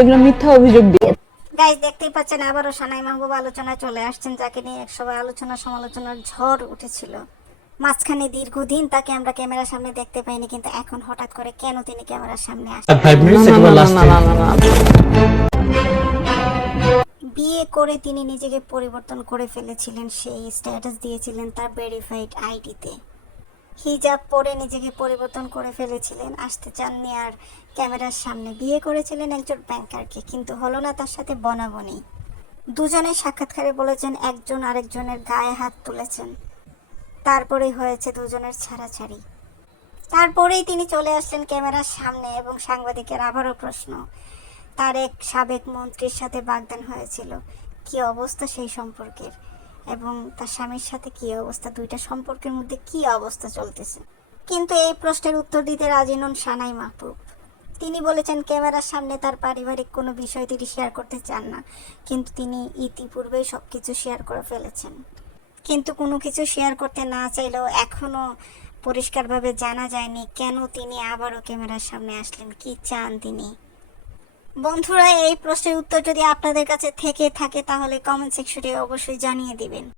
এগুলো মিথ্যা অভিযোগ দিয়ে। গাইস, দেখতেই পাচ্ছেন আবারও সানাই মাহবুব আলোচনায় চলে আসছেন, যাকে নিয়ে একসময় আলোচনা সমালোচনার ঝড় উঠেছিল। মাঝখানে দীর্ঘদিন তাকে আমরা ক্যামেরার সামনে দেখতে পাইনি, কিন্তু এখন হঠাৎ করে কেন তিনি ক্যামেরার সামনে আসছেন? বিয়ে করে তিনি নিজেকে পরিবর্তন করে ফেলেছিলেন, সেই স্ট্যাটাস দিয়েছিলেন তার ভেরিফাইড আইডিতে। হিজাব পরে নিজেকে পরিবর্তন করে ফেলেছিলেন, আসতে চাননি আর ক্যামেরার সামনে। বিয়ে করেছিলেন একজন ব্যাংকারকে, কিন্তু হলো না তার সাথে বনাবনি। দুজনের সাক্ষাৎকারে বলেছেন একজন আরেকজনের গায়ে হাত তুলেছেন, তারপরেই হয়েছে দুজনের ছাড়াছাড়ি। তারপরেই তিনি চলে আসলেন ক্যামেরার সামনে এবং সাংবাদিকের আবারও প্রশ্ন, তার এক সাবেক মন্ত্রীর সাথে বাগদান হয়েছিল, কি অবস্থা সেই সম্পর্কের, এবং তার স্বামীর সাথে কি অবস্থা, দুইটা সম্পর্কের মধ্যে কি অবস্থা চলতেছে। কিন্তু এই প্রশ্নের উত্তর দিতে রাজি নন সানাই মাহবুব। তিনি বলেছেন ক্যামেরার সামনে তার পারিবারিক কোনো বিষয় তিনি শেয়ার করতে চান না, কিন্তু তিনি ইতিপূর্বেই সবকিছু শেয়ার করে ফেলেছেন। কিন্তু কোনো কিছু শেয়ার করতে না চাইলেও এখনো পরিষ্কারভাবে জানা যায়নি কেন তিনি আবারও ক্যামেরার সামনে আসলেন, কি চান তিনি। বন্ধুরা, এই প্রশ্নের উত্তর যদি আপনাদের কাছে থেকে থাকে তাহলে কমেন্ট সেকশনে অবশ্যই জানিয়ে দিবেন।